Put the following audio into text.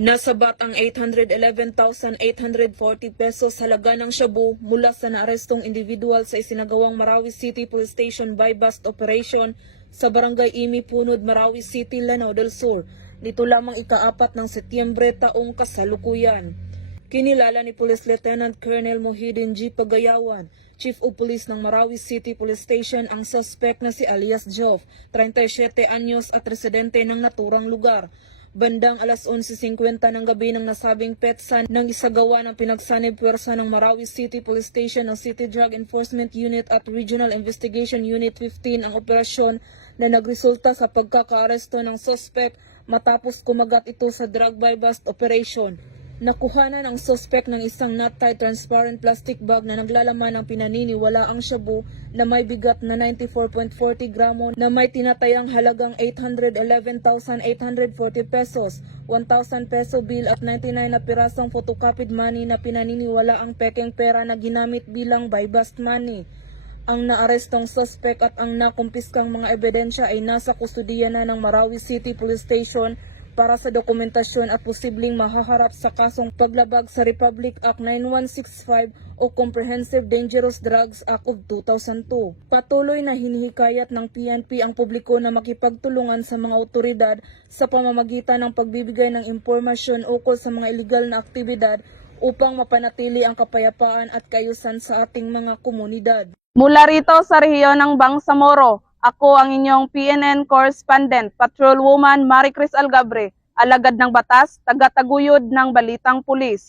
Nasabat ang 811,840 pesos halaga ng shabu mula sa naarestong individual sa isinagawang Marawi City Police Station buy-bust operation sa Barangay Imi Punod, Marawi City, Lanao del Sur. Nito lamang ika-4 ng Setyembre taong kasalukuyan. Kinilala ni Police Lieutenant Colonel Mohidin G. Pagayawan, Chief of Police ng Marawi City Police Station, ang suspect na si alias Joff, 37 anyos at residente ng naturang lugar. Bandang alas 11:50 ng gabi ng nasabing petsa nang isagawa ng pinagsanib puwersa ng Marawi City Police Station ng City Drug Enforcement Unit at Regional Investigation Unit 15 ang operasyon na nagresulta sa pagkakaaresto ng suspect matapos kumagat ito sa drug buy-bust operation. Nakuhanan ang suspect ng isang not-tied transparent plastic bag na naglalaman ng pinaniniwalaang shabu na may bigat na 94.40 gramo na may tinatayang halagang 811,840 pesos, 1,000 peso bill at 99 na pirasong photocopied money na pinaniniwalaang pekeng pera na ginamit bilang buy-bust money. Ang naarestong suspect at ang nakumpiskang mga ebidensya ay nasa kustudiya na ng Marawi City Police Station para sa dokumentasyon at posibleng mahaharap sa kasong paglabag sa Republic Act 9165 o Comprehensive Dangerous Drugs Act of 2002. Patuloy na hinihikayat ng PNP ang publiko na makipagtulungan sa mga otoridad sa pamamagitan ng pagbibigay ng impormasyon ukol sa mga iligal na aktibidad upang mapanatili ang kapayapaan at kaayusan sa ating mga komunidad. Mula rito sa rehiyon ng Bangsamoro, ako ang inyong PNN Correspondent, Patrolwoman Maricris Algabre, alagad ng batas, taga-taguyod ng Balitang Pulis.